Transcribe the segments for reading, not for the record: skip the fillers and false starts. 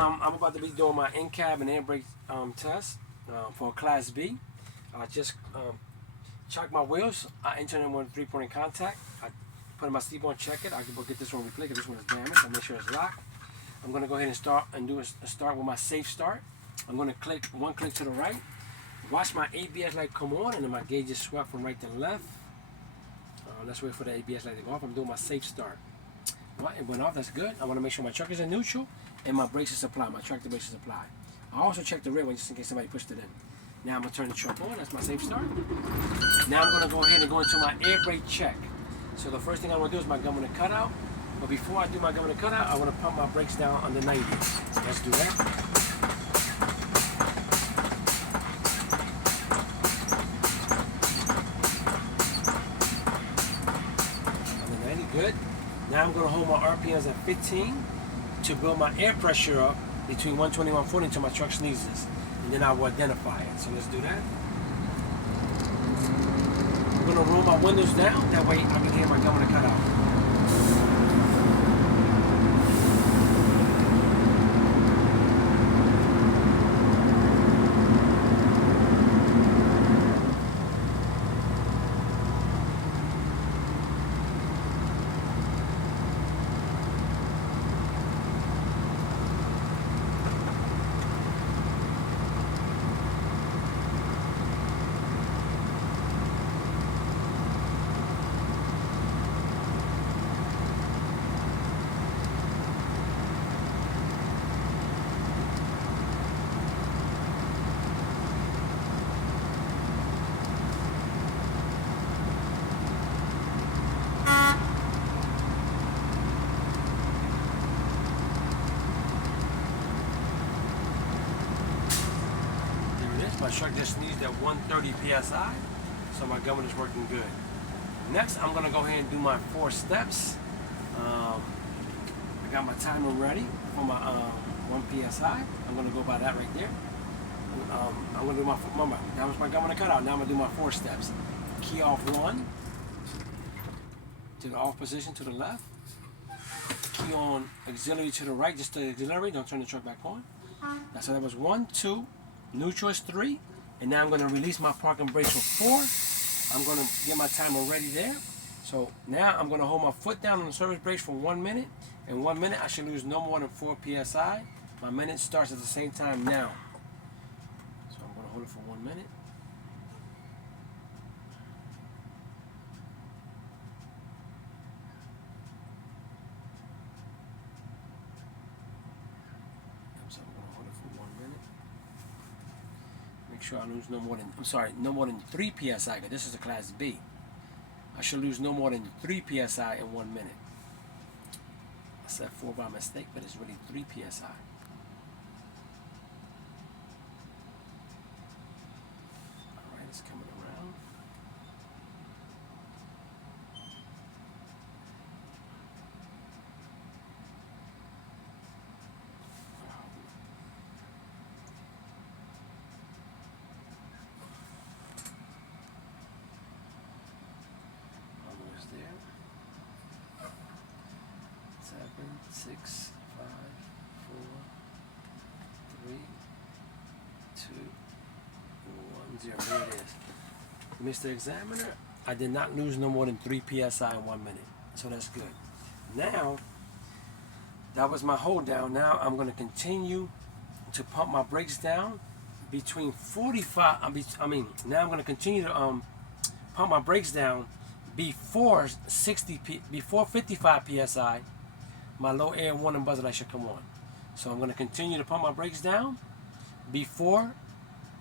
I'm about to be doing my in-cab and air brake test for Class B. I just check my wheels. I enter them with 3-point contact. I put in my seatbelt, check it. I can get this one replaced because this one is damaged. I make sure it's locked. I'm going to go ahead and start and do a start with my safe start. I'm going to click one click to the right. Watch my ABS light come on, and then my gauge is swept from right to left. Let's wait for the ABS light to go off. I'm doing my safe start. Well, it went off. That's good. I want to make sure my truck is in neutral and my brakes is applied. My tractor brakes is applied. I also check the rear one just in case somebody pushed it in. Now I'm going to turn the truck on. That's my safe start. Now I'm going to go ahead and go into my air brake check. So the first thing I want to do is my governor cutout. But before I do my governor cutout, I want to pump my brakes down under 90. So let's do that. Good. Now I'm going to hold my RPMs at 15 to build my air pressure up between 120 and 140 until my truck sneezes. And then I will identify it. So let's do that. I'm going to roll my windows down. That way I can hear my governor cut out. My truck just sneezed at 130 psi, so my governor's working good. Next, I'm going to go ahead and do my 4 steps. I got my timer ready for my 1 psi. I'm going to go by that right there. I'm going to do my, remember, that was my governor cutout. Now I'm going to do my 4 steps. Key off 1, to the off position to the left. Key on auxiliary to the right, just the auxiliary, don't turn the truck back on. So that was 1, 2, neutral is 3, and now I'm going to release my parking brakes for 4. I'm going to get my timer ready there. So now I'm going to hold my foot down on the service brakes for 1 minute. In 1 minute I should lose no more than 4 psi. My minute starts at the same time now. So I'm going to hold it for 1 minute. So I'm going to hold it for 1 minute. Make sure I lose no more than, no more than 3 psi, because this is a Class B. I should lose no more than 3 psi in 1 minute. I said 4 by mistake, but it's really 3 psi. Alright, it's coming around. There. 7, 6, 5, 4, 3, 2, 1, 0. Here it is. Mr. Examiner, I did not lose no more than 3 psi in 1 minute. So that's good. Now, that was my hold down. Now I'm going to continue to pump my brakes down between 45. Now I'm going to continue to pump my brakes down before 55 psi. My low air warning buzzer light should come on. So I'm going to continue to pump my brakes down before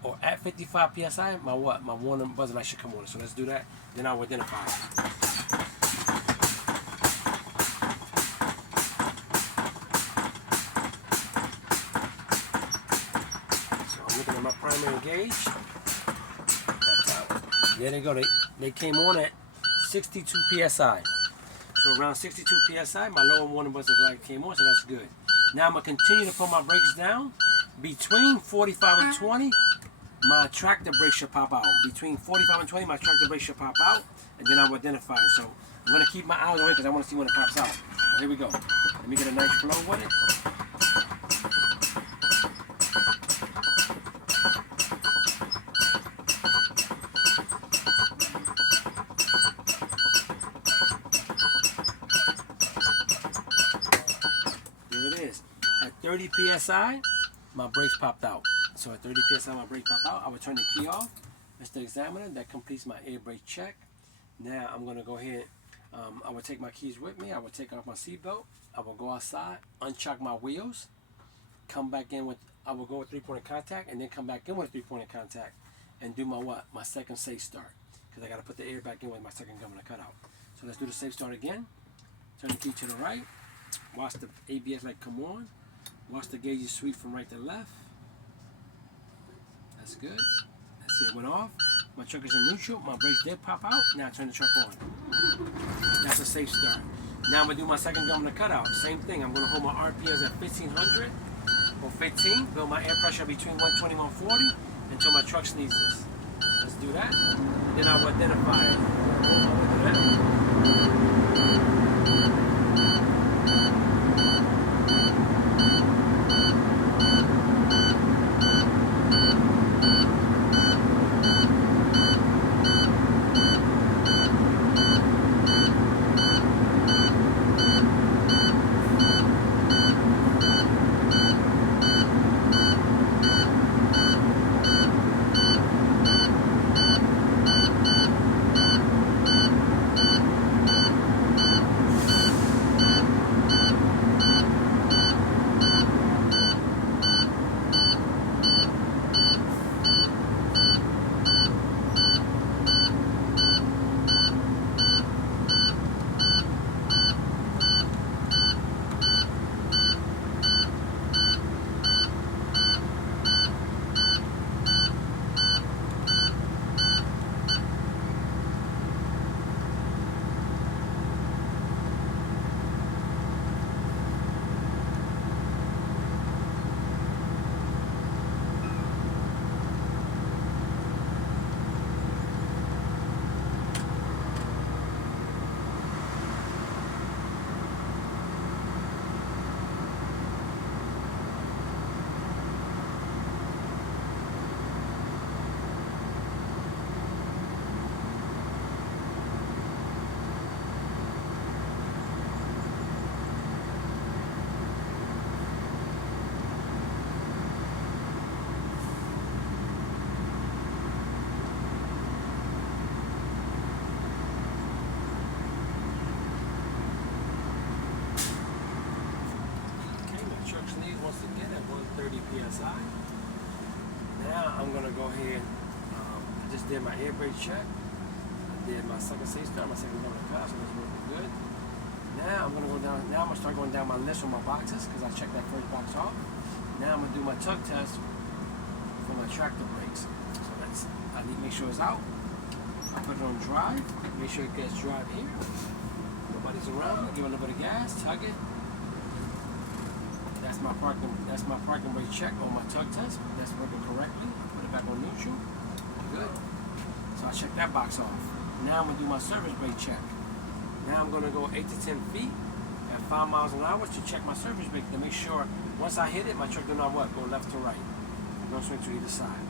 or at 55 psi. My warning buzzer light should come on. So let's do that. Then I'll identify it. So I'm looking at my primary gauge. That's out. There they go. They came on at 62 psi. So around 62 psi, my lower warning buzzer light came on, so that's good. Now I'm going to continue to put my brakes down. Between 45 and 20, my tractor brake should pop out. Between 45 and 20, my tractor brake should pop out, and then I'll identify it. So I'm going to keep my eyes on it because I want to see when it pops out. So here we go. Let me get a nice flow with it. 30 psi, my brakes popped out. So at 30 psi, my brakes popped out. I would turn the key off. Mr. Examiner, that completes my air brake check. Now I'm gonna go ahead. I will take my keys with me. I will take off my seatbelt. I will go outside, unchock my wheels, come back in with. I will go with 3-point contact, and then come back in with 3-point contact, and do my what? My second safe start, because I gotta put the air back in with my second governor cutout. So let's do the safe start again. Turn the key to the right. Watch the ABS light come on. Watch the gauges sweep from right to left. That's good. Let's see, it went off. My truck is in neutral. My brakes did pop out. Now I turn the truck on. That's a safe start. Now I'm going to do my second governor cutout. Same thing. I'm going to hold my RPMs at 1500 or 15. Build my air pressure between 120 and 140 until my truck sneezes. Let's do that. Then I will identify it. Do that. Once again at 130 psi. Now I'm gonna go ahead. I just did my air brake check. I did my second safe start, my second governor cutout, so that's working good. Now I'm gonna go down. Now I'm gonna start going down my list with my boxes because I checked that first box off. Now I'm gonna do my tug test for my tractor brakes. So I need to make sure it's out. I put it on drive. Make sure it gets drive here. Nobody's around. Give it a little bit of gas. Tug it. That's my parking brake check on my tug test. That's working correctly. Put it back on neutral. Good. So I checked that box off. Now I'm gonna do my service brake check. Now I'm gonna go 8 to 10 feet at 5 miles an hour to check my service brake to make sure once I hit it, my truck do not what? Go left to right. Don't swing to either side.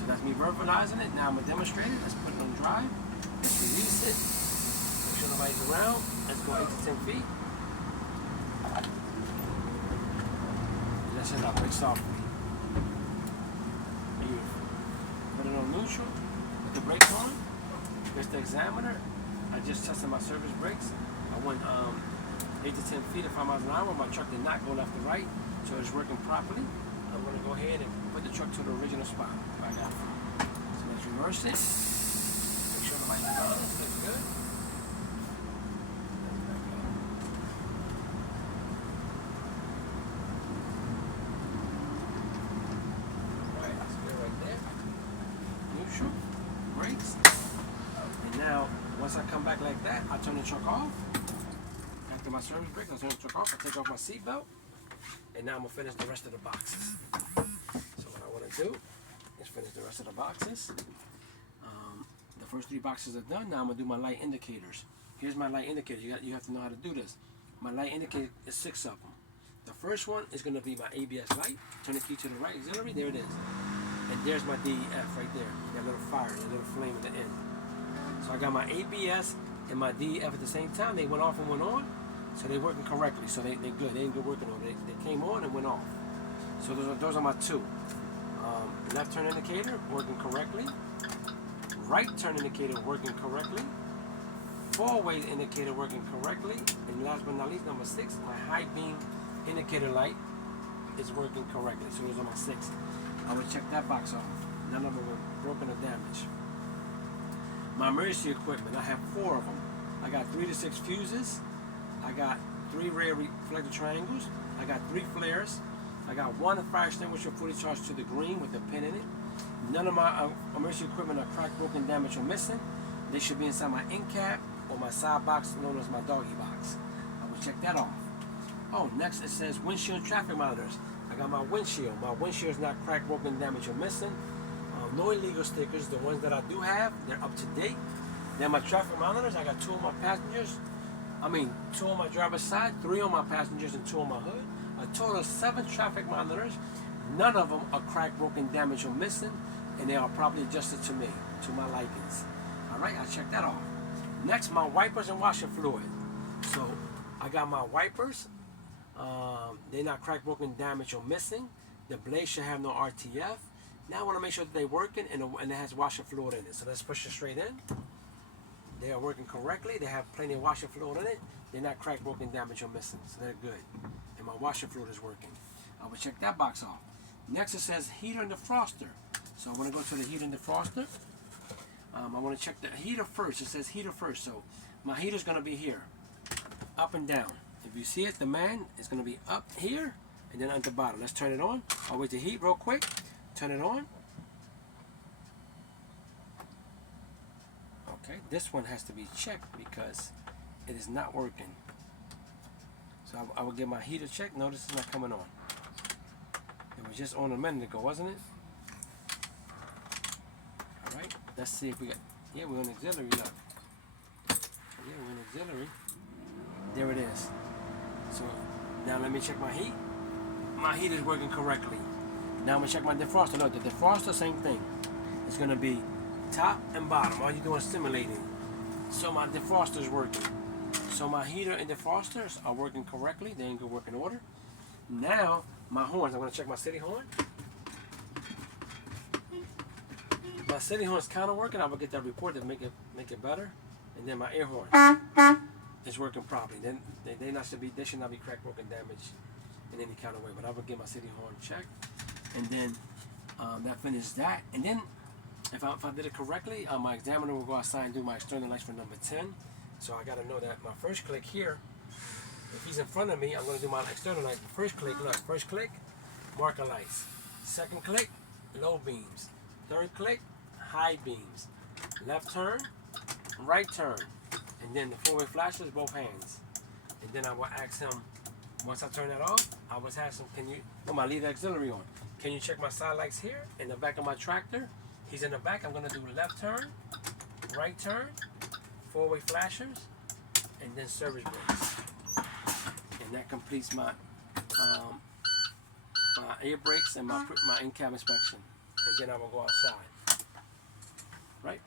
So that's me verbalizing it. Now I'm gonna demonstrate it. Let's put it on drive. Let's release it. Make sure nobody's around. Let's go 8 to 10 feet. That's it, I'll brake softly. Beautiful. Put it on neutral, put the brakes on. Mr. Examiner, I just tested my service brakes. I went 8 to 10 feet at 5 miles an hour. My truck did not go left to right, so it's working properly. I'm going to go ahead and put the truck to the original spot. I got it. So let's reverse it. Make sure nobody's around. Looks good. Brakes. And now, once I come back like that, I turn the truck off. After my service brake, I turn the truck off. I take off my seatbelt. And now I'm going to finish the rest of the boxes. So what I want to do is finish the rest of the boxes. The first 3 boxes are done. Now I'm going to do my light indicators. Here's my light indicator. You have to know how to do this. My light indicator is 6 of them. The first one is going to be my ABS light. Turn the key to the right auxiliary. There it is. And there's my DEF right there. That little fire, that little flame at the end. So I got my ABS and my DEF at the same time. They went off and went on. So they're working correctly. So they're good. They ain't good working order. They came on and went off. So those are my two. Left turn indicator working correctly. Right turn indicator working correctly. Four-way indicator working correctly. And last but not least, number 6, my high beam indicator light is working correctly. So those are my 6. I would check that box off. None of them were broken or damaged. My emergency equipment, I have 4 of them. I got 3 to 6 fuses. I got 3 rear reflector triangles. I got 3 flares. I got 1 fire extinguisher fully charged to the green with a pin in it. None of my emergency equipment are cracked, broken, damaged, or missing. They should be inside my end cap or my side box known as my doggy box. I will check that off. Oh, next it says windshield traffic monitors. I got my windshield. My windshield is not cracked, broken, damaged, or missing. No illegal stickers. The ones that I do have, they're up to date. Then my traffic monitors, I got 2 of my passengers. 2 on my driver's side, 3 on my passengers, and 2 on my hood. A total of 7 traffic monitors. None of them are cracked, broken, damaged, or missing, and they are properly adjusted to me, to my likings. All right, I checked that off. Next, my wipers and washer fluid. So I got my wipers. They're not cracked, broken, damaged, or missing. The blade should have no RTF. Now I want to make sure that they're working and it has washer fluid in it. So let's push it straight in. They are working correctly. They have plenty of washer fluid in it. They're not cracked, broken, damaged, or missing. So they're good. And my washer fluid is working. I will check that box off. Next it says heater and defroster. So I want to go to the heater and defroster. I want to check the heater first. It says heater first. So my heater is going to be here, up and down. If you see it, the man is going to be up here and then at the bottom. Let's turn it on. I'll wait to heat real quick. Turn it on. Okay, this one has to be checked because it is not working. So I will get my heater checked. Notice it's not coming on. It was just on a minute ago, wasn't it? Alright, let's see if we got... Yeah, we're on auxiliary now. Yeah, we're in auxiliary. There it is. So now let me check my heat. My heat is working correctly. Now I'm going to check my defroster. No, the defroster, same thing. It's going to be top and bottom. All you're doing is simulating. So my defroster is working. So my heater and defrosters are working correctly. They're in good working order. Now, my horns. I'm going to check my city horn. My city horn is kind of working. I will get that report to make it better. And then my air horn is working properly. Then they should not be cracked, broken, damaged in any kind of way. But I will get my city horn checked. And then that finishes that. And then if I did it correctly, my examiner will go outside and do my external lights for number 10. So I got to know that my first click here, if he's in front of me, I'm going to do my external light. First click, look, first click, marker lights. Second click, low beams. Third click, high beams. Left turn, right turn. And then the 4-way flashes, both hands. And then I will ask him, once I turn that off, I was asking, I leave the auxiliary on. Can you check my side lights here in the back of my tractor? He's in the back. I'm going to do left turn, right turn, 4-way flashers, and then service brakes. And that completes my my air brakes and my in-cab inspection. And then I will go outside. Right?